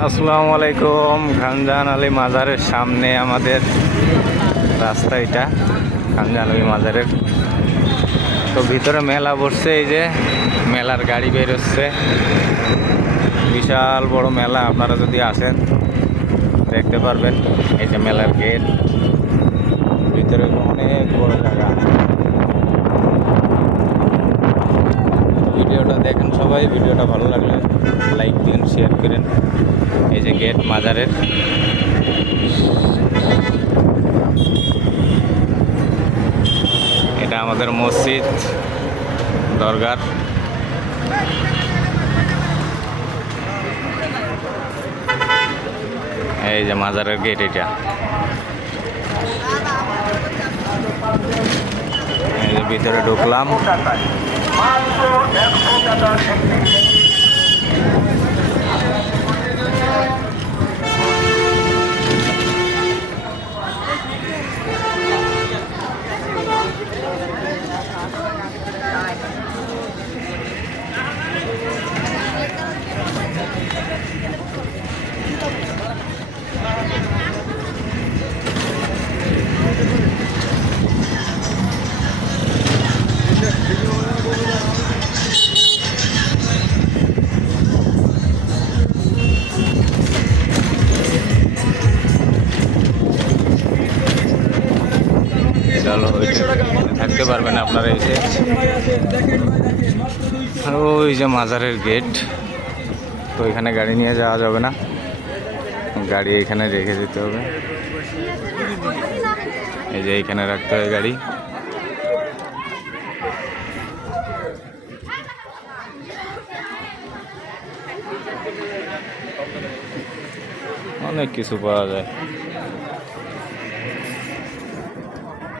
আসসালামু আলাইকুম। খানজাহান আলী মাজারের সামনে আমাদের রাস্তা, এটা খানজাহান আলী মাজারের। তো ভিতরে মেলা বসছে, এই যে মেলার গাড়ি বেরোচ্ছে, বিশাল বড় মেলা। আপনারা যদি আসেন দেখতে পারবেন। এই যে মেলার গেট, ভিতরে অনেক বড় জায়গা। ভিডিওটা দেখেন সবাই, ভিডিওটা ভালো লাগলে লাইক দিন, শেয়ার করেন। এই যে গেট মাজারের, এটা আমাদের মসজিদ দরগার। এই যে মাজারের গেট, এটা এই যে ভিতরে ঢুকলাম। চলো, থাকতে পারবেন আপনারা এসে। ওই যে মাজারের গেট, তো এখানে গাড়ি নিয়ে যাওয়া যাবে না, গাড়ি এখানে রেখে যেতে হবে। এই যে এইখানে রাখতে হয় গাড়ি। অনেক কিছু পাওয়া যায়।